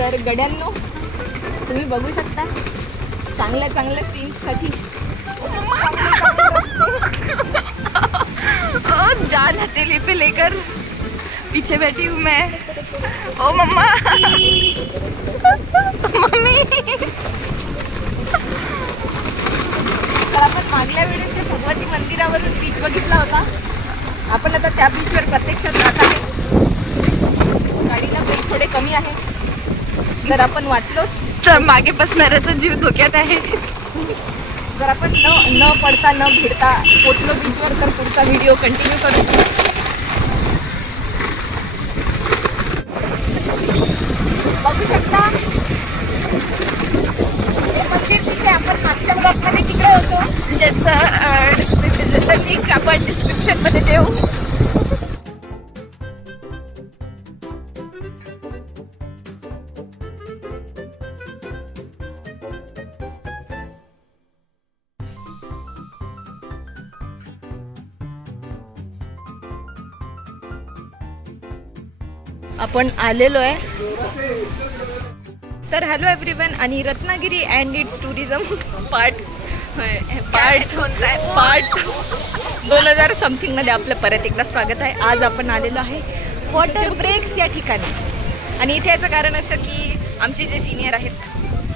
तर गड्यांनो तुम्ही बघू शकता चांगल्या सीन्ससाठी जान हथेली पे लेकर पीछे बैठी हूँ मैं। ओ मम्मा मम्मी। तर आपण मागल्या वेळेस जे भगवती मंदिरावरून बीच बघितला होता, आपण आता त्या बीचवर प्रत्यक्षात राहत आहे। गाडीला ब्रेक थोडे कमी आहे, जर आपण वाचलोच तर मागे बसणाऱ्याचा जीव धोक्यात आहे। जर आपण न पडता न भिडता पोचलो बीचवर तर पुढचा व्हिडिओ कंटिन्यू करू। बघू शकता हे मंदिर तिथे आपण मागच्या ब्लॉगमध्ये तिकडे होतो, ज्याचा लिंक आपण डिस्क्रिप्शन मध्ये देऊ। आपण आलेलो आहे। तर हॅलो एव्हरीवन आणि Ratnagiri and it's tourism part 2000 something मध्ये आपलं परत एकदा स्वागत आहे। आज आपण आलेलो आहे वॉटर ब्रेक्स या ठिकाणी आणि इथे याचं कारण असं की आमचे जे सिनियर आहेत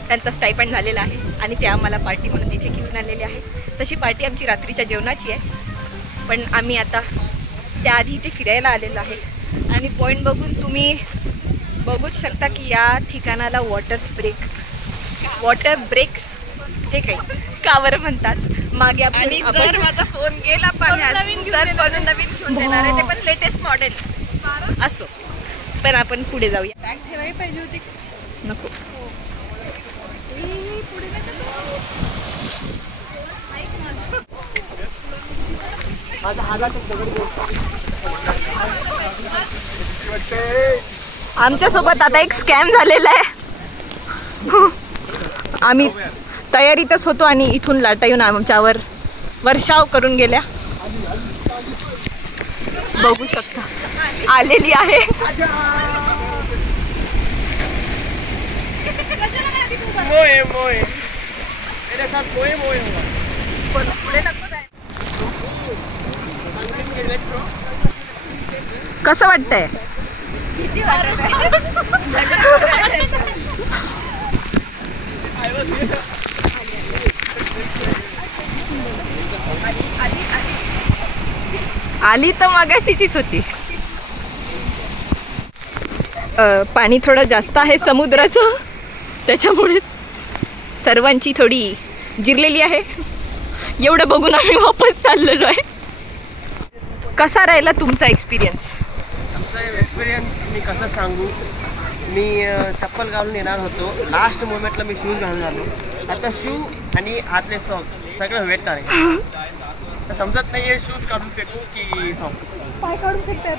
त्यांचा स्टायपेंड झालेला आहे आणि ते आम्हाला पार्टी म्हणून इथे घेऊन आलेले आहेत। तशी पार्टी आमची रात्रीच्या जेवणाची आहे, पण आम्ही आता त्याआधी इथे फिरायला आलेलो आहे आणि पॉईंट बघून तुम्ही बघूच शकता की या ठिकाणाला वॉटर ब्रेक्स जे काही कावर म्हणतात मागे आणि जर माझा फोन गेला पाण्यात तर बनवून नवीन घेऊन देणार आहे, ते पण लेटेस्ट मॉडेल असो। पण आपण पुढे जाऊया। बॅग ठेवायला पाहिजे होती, नको आमच्या सोबत आता एक स्कॅम झालेला आहे। आम्ही तयारीतच होतो आणि इथून लाटा येऊन आमच्यावर वर्षाव करून गेल्या। बघू शकता आलेली आहे। मोए मोए मेरे साथ मोए मोए होगा। पुढे नको जाय। कसं वाटतंय? किती वाटत आहे? आली तर मगाशीचीच होती। पाणी थोडं जास्त आहे समुद्राचं, त्याच्यामुळे सर्वांची थोडी जिरलेली आहे। एवढं बघून आम्ही वापस चाललेलो आहे। कसा राहिला तुमचा एक्सपिरियन्स? आमचा एक्सपिरियन्स मी कसं सांगू, मी चप्पल घालून येणार होतो, लास्ट मोमेंटला मी शूज घालून आलो। आता शू आणि हातले सॉक्स सगळं वेट आहे, तर समजत नाही आहे शूज काढून फेकू की सॉक्स पाय काढून फेकतात।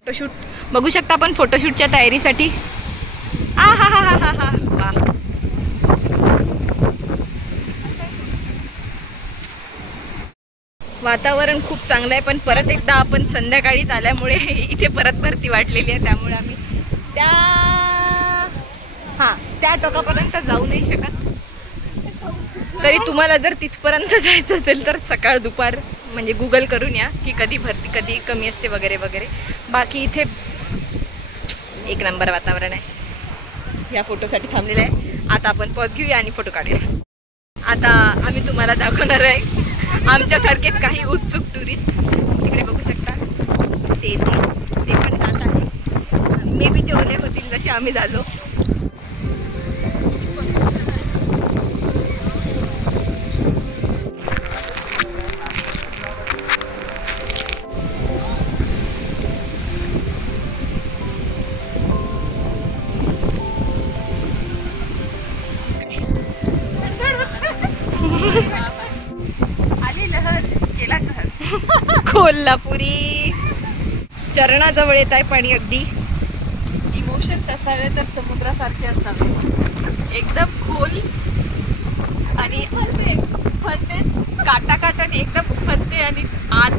फोटोशूट बघू शकता आपण फोटोशूटच्या तयारीसाठी। हा हा हा हा हा वा, वातावरण खूप चांगलं आहे, पण परत एकदा आपण संध्याकाळीच आल्यामुळे इथे परत भरती वाटलेली आहे, त्यामुळे आम्ही त्या टोकापर्यंत जाऊ नाही शकत। तरी तुम्हाला जर तिथपर्यंत जायचं असेल तर सकाळ दुपार म्हणजे गुगल करून या की कधी भरती कधी कमी असते वगैरे वगैरे। बाकी इथे एक नंबर वातावरण आहे। या फोटोसाठी थांबलेलं आहे। आता आपण पॉज घेऊया आणि फोटो काढूया। आता आम्ही तुम्हाला दाखवणार आहे आमच्यासारखेच काही उत्सुक टुरिस्ट। तिकडे बघू शकता ते पण जात आहे। मे बी ते ओले होतील जसे आम्ही झालो। कोल्हापुरी. चरणाजवळ येत आहे पाणी अगदी. इमोशन्स असावे तर समुद्रासारखे असावे, एकदम खोल आणि फनते काटाकाटाने एकदम फनते आणि आत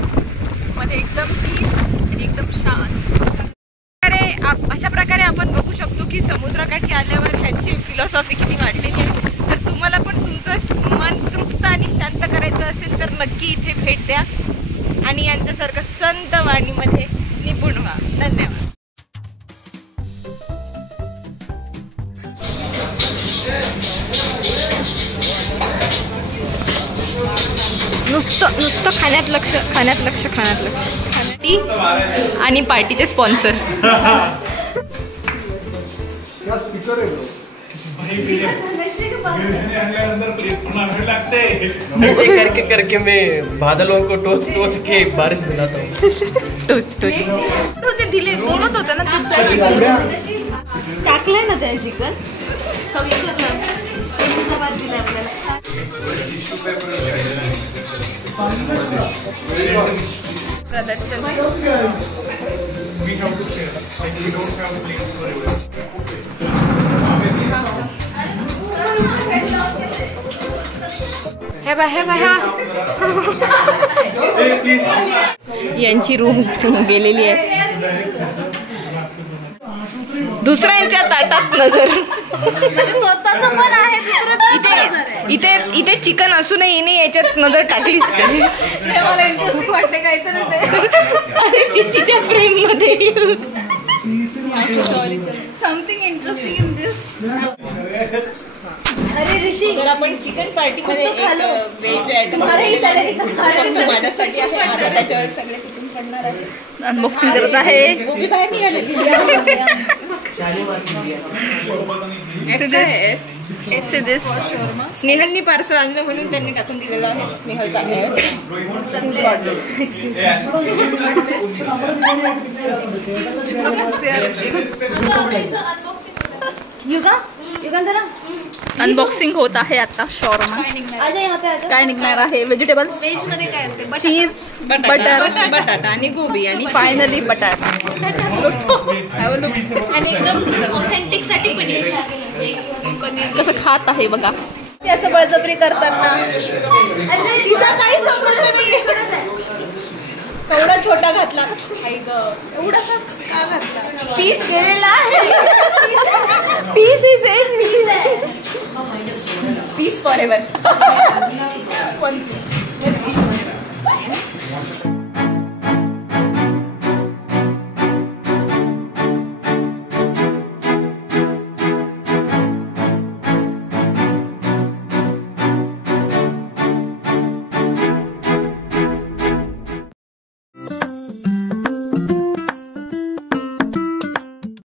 मध्ये एकदम डीप आणि एकदम शांत. अशा प्रकारे आपण बघू शकतो की समुद्रकाठी आल्यावर ह्यांची फिलॉसॉफी किती वाढलेली आहे. तर तुम्हाला पण तुमचं मन तृप्त आणि शांत करायचं असेल तर नक्की इथे भेट द्या आणि यांच्यासारखं संत वाणीमध्ये निपुण व्हा. धन्यवाद. नुसतं खाण्यात लक्ष टी आणि पार्टीचे स्पॉन्सर. ऐसे करके करके मैं बादलों को टोच टोच के बारिश दिलाता हूँ. टोच तू ते दिले दोनच होतं ना. टाकलंय ना त्या चिकन हे बा यांची रूम गेलेली आहे. दुसऱ्यांच्या ताटात नजर. म्हणजे स्वतःच पण आहे, इथे चिकन असूनही हिने याच्यात नजर टाकलीच. मला इंटरेस्टिंग वाटते काहीतरी ती तिच्या फ्रेम मध्ये. Something interesting in this. अरे ऋषी, तर आपण चिकन पार्टी मध्ये एक व्हेज आयटम माझ्यासाठी आहे. आता त्याच्यावर सगळे तुटून पडणार आहे. अनबॉक्सिंग करत आहे. गोबी बाहेर निघालेली. स्नेहलनी पार्सल आणलं म्हणून त्यांनी टाकून दिलेलं आहे. स्नेहलचा अनबॉक्सिंग होत आहे आता. शॉर्मा काय निघणार आहे. व्हेजिटेबल्स, व्हेज मध्ये काय असते? चीज, बटर, बटाटा आणि गोबी आणि फायनली बटाटा आणि एकदम ऑथेंटिक साठी पनीर. कसं खात आहे बघा. त्याचं बळजबरी करताना तिचा काही संबंध नाही. एवढा छोटा घातला एवढाच का घातला. पीस गेलेला आहे. Peace is in peace for ever. One piece.